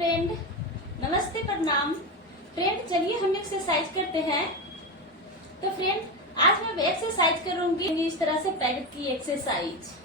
Friend, नमस्ते, प्रणाम। Friend, चलिए हम एक्सरसाइज करते हैं। तो फ्रेंड, आज मैं एक्सरसाइज करूंगी इस तरह से पैर की एक्सरसाइज।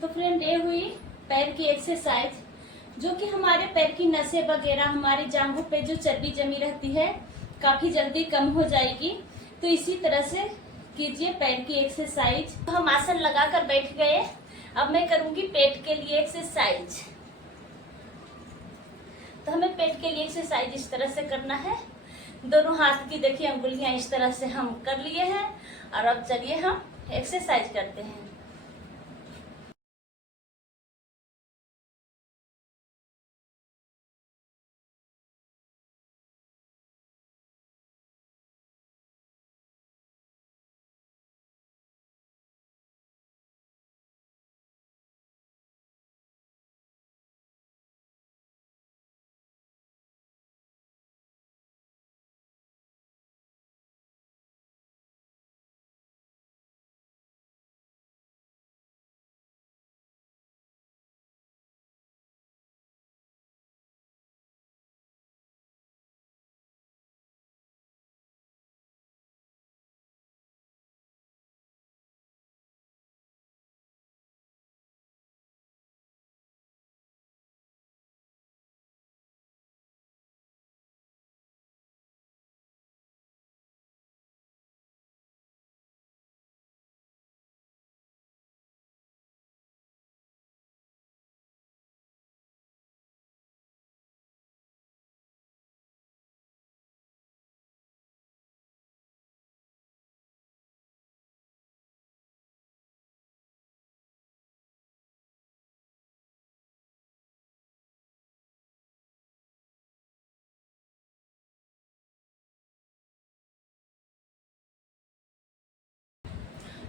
तो फ्रेंड, ये हुई पैर की एक्सरसाइज, जो कि हमारे पैर की नसें वगैरह, हमारे जांघों पे जो चर्बी जमी रहती है, काफी जल्दी कम हो जाएगी। तो इसी तरह से कीजिए पैर की एक्सरसाइज। तो हम आसन लगाकर बैठ गए। अब मैं करूंगी पेट के लिए एक्सरसाइज। तो हमें पेट के लिए एक्सरसाइज इस तरह से करना है। दोनों हाथ की देखिए अंगुलियां इस तरह से हम कर लिए हैं। और अब चलिए हम एक्सरसाइज करते हैं।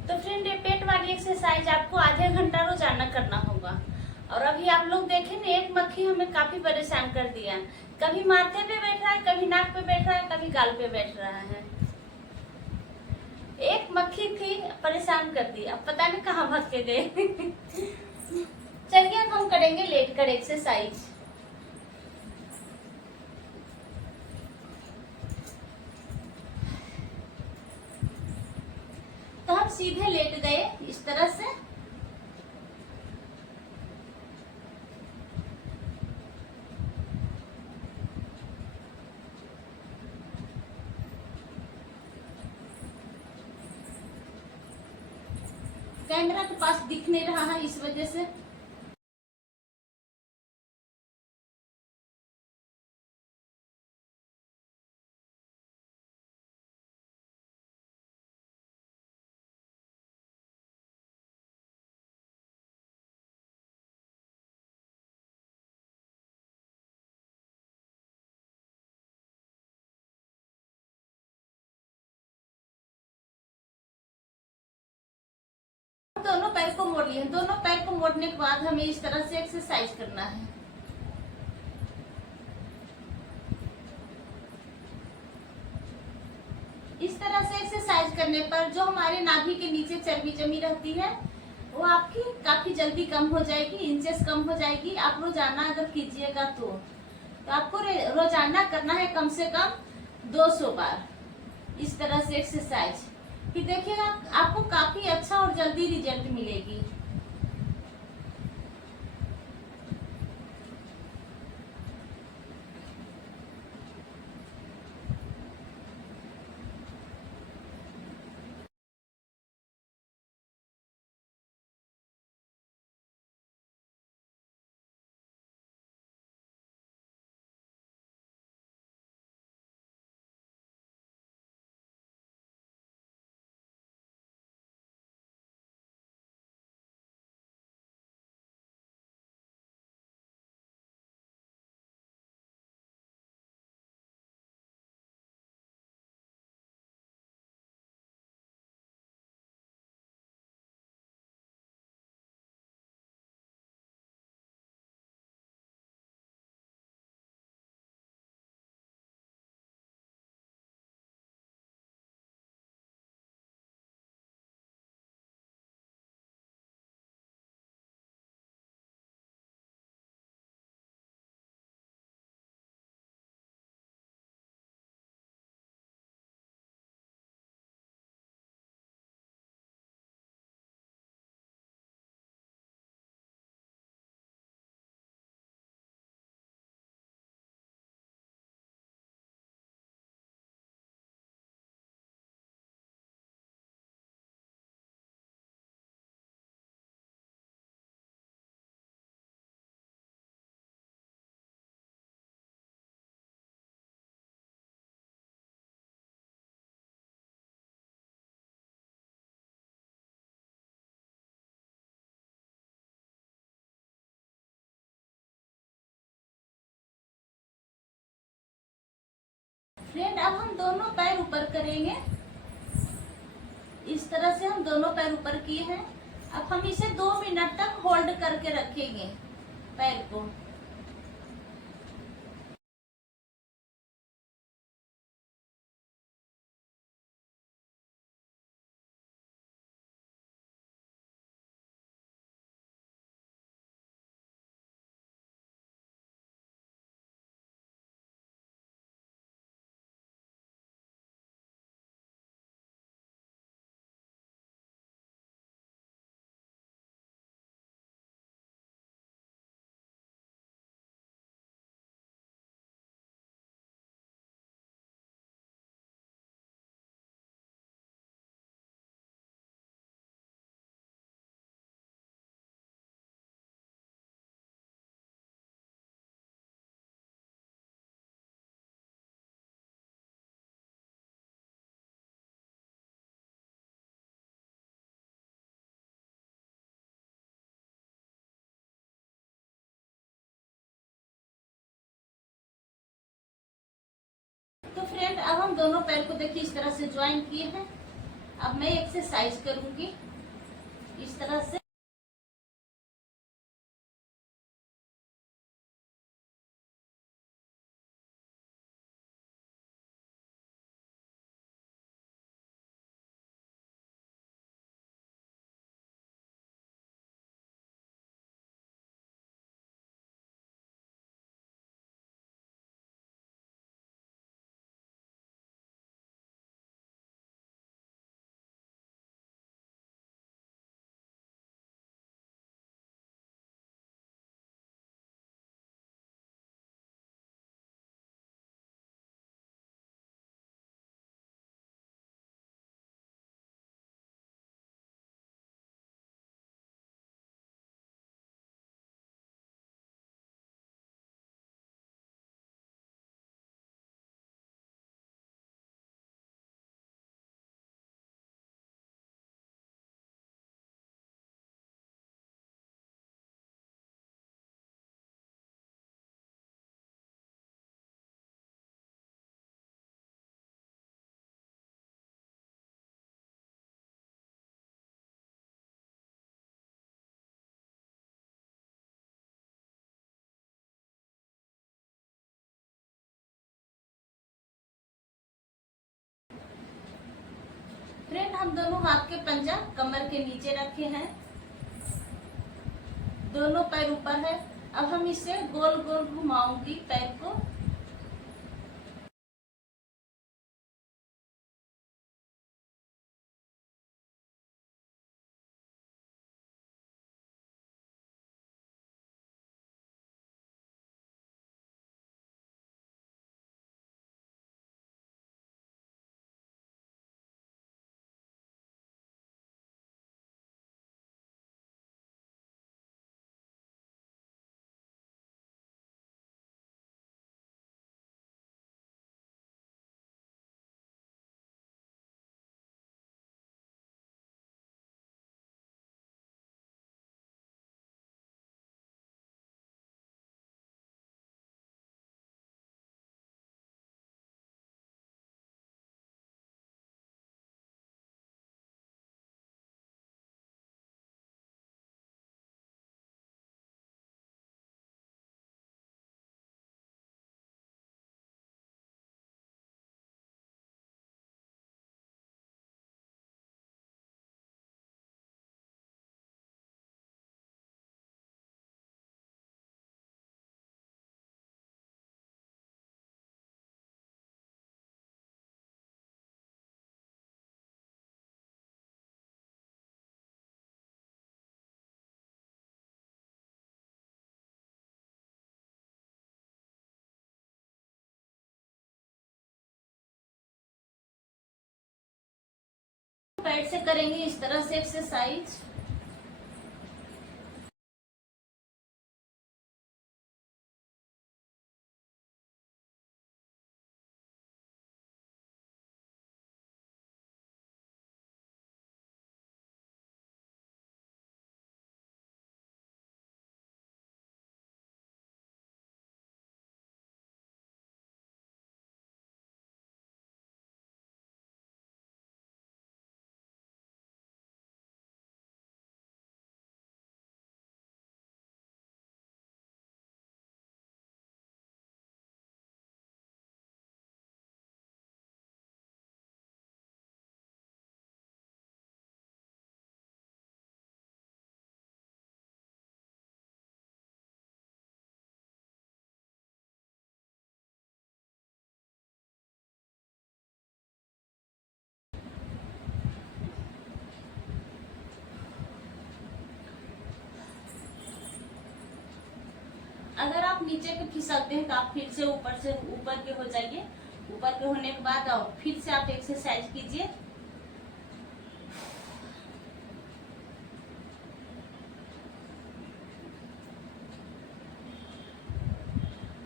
तो फ्रेंड, ये पेट वाली एक्सरसाइज आपको आधे घंटा रोजाना करना होगा। और अभी आप लोग देखें ना, एक मक्खी हमें काफी परेशान कर दिया। कभी माथे पे बैठ रहा है, कभी नाक पे बैठ रहा है, कभी गाल पे बैठ रहा है। एक मक्खी थी, परेशान कर दी, अब पता नहीं कहाँ भाग के गए। चलिए अब हम करेंगे लेट कर एक्सरसाइज। तो हम सीधे लेट गए इस तरह से। कैमरा के पास दिख नहीं रहा है, इस वजह से दोनों पैर को मोड़ लिए हैं। दोनों पैर को मोड़ने के बाद हमें इस तरह से एक्सरसाइज करना है। इस तरह से एक्सरसाइज करने पर जो हमारे नाभि के नीचे चर्बी जमी रहती है वो आपकी काफी जल्दी कम हो जाएगी, इंचेस कम हो जाएगी। आप रोजाना अगर कीजिएगा तो आपको रोजाना करना है कम से कम 200 बार इस तरह से एक्सरसाइज। फिर देखिएगा आपको काफी अच्छा और जल्दी रिजल्ट मिलेगी। फ्रेंड अब हम दोनों पैर ऊपर करेंगे। इस तरह से हम दोनों पैर ऊपर किए हैं। अब हम इसे 2 मिनट तक होल्ड करके रखेंगे पैर को। तो फ्रेंड अब हम दोनों पैर को देखिए इस तरह से ज्वाइन किए हैं। अब मैं एक्सरसाइज करूंगी इस तरह से। हम दोनों हाथ के पंजा कमर के नीचे रखे हैं, दोनों पैर ऊपर है। अब हम इसे गोल गोल घुमाऊंगी पैर को। पैर से करेंगे इस तरह से एक्सरसाइज। अगर आप नीचे पे फिसलते हैं तो आप फिर से ऊपर के हो जाइए। ऊपर के होने के बाद और फिर से आप एक्सरसाइज कीजिए।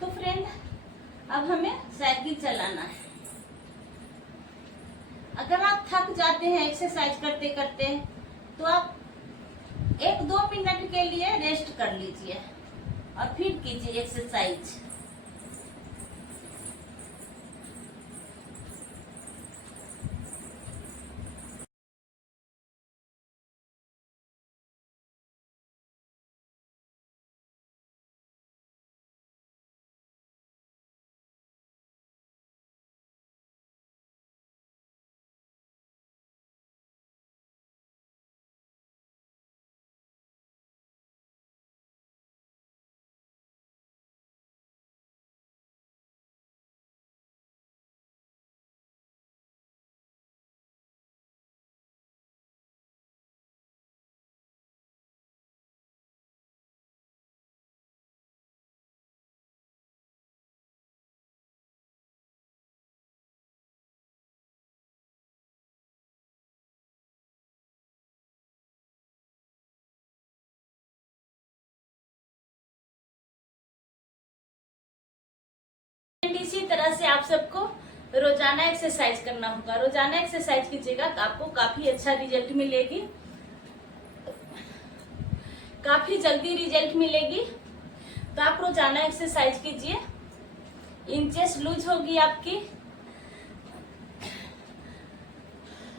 तो फ्रेंड, अब हमें साइकिल चलाना है। अगर आप थक जाते हैं एक्सरसाइज करते करते तो आप 1-2 मिनट के लिए रेस्ट कर लीजिए और फिर कीजिए एक्सरसाइज। इसी तरह से आप सबको रोजाना एक्सरसाइज करना होगा। रोजाना एक्सरसाइज कीजिएगा तो आपको काफी अच्छा रिजल्ट मिलेगी, काफी जल्दी रिजल्ट मिलेगी। तो आप रोजाना एक्सरसाइज कीजिए, इंचेस लूज होगी आपकी।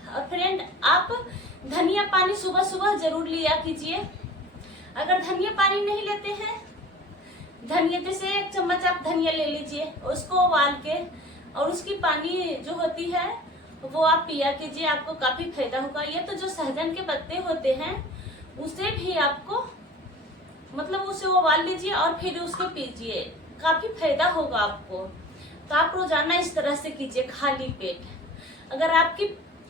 और फ्रेंड, आप धनिया पानी सुबह सुबह जरूर लिया कीजिए। अगर धनिया पानी नहीं लेते हैं, धनिया जैसे 1 चम्मच आप धनिया ले लीजिए, उसको उबाल के और उसकी पानी जो होती है वो आप पिया कीजिए, आपको काफी फायदा होगा। ये तो जो सहजन के पत्ते होते हैं उसे भी आपको मतलब उसे उबाल लीजिए और फिर उसको पीजिए, काफी फायदा होगा आपको। तो आप रोजाना इस तरह से कीजिए खाली पेट। अगर आपकी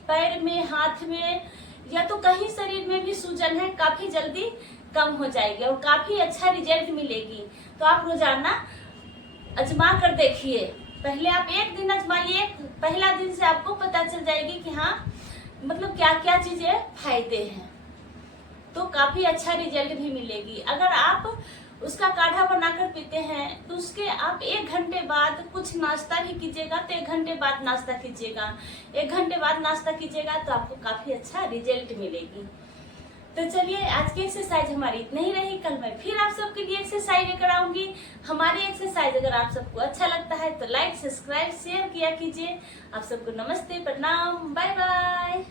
पैर में, हाथ में या तो कहीं शरीर में भी सूजन है, काफी जल्दी कम हो जाएगी और काफी अच्छा रिजल्ट मिलेगी। तो आप रोजाना आजमा कर देखिए। पहले आप एक दिन आजमाइए, पहला दिन से आपको पता चल जाएगी कि हाँ मतलब क्या क्या चीजें फायदे हैं, तो काफी अच्छा रिजल्ट भी मिलेगी। अगर आप उसका काढ़ा बनाकर पीते हैं तो उसके आप 1 घंटे बाद कुछ नाश्ता भी कीजिएगा, तो 1 घंटे बाद नाश्ता कीजिएगा, 1 घंटे बाद नाश्ता कीजिएगा, तो आपको काफी अच्छा रिजल्ट मिलेगी। तो चलिए आज की एक्सरसाइज हमारी इतनी ही रही। कल मैं फिर आप सबके लिए एक्सरसाइज लेकर आऊंगी। हमारी एक्सरसाइज अगर आप सबको अच्छा लगता है तो लाइक, सब्सक्राइब, शेयर किया कीजिए। आप सबको नमस्ते, प्रणाम, बाय बाय।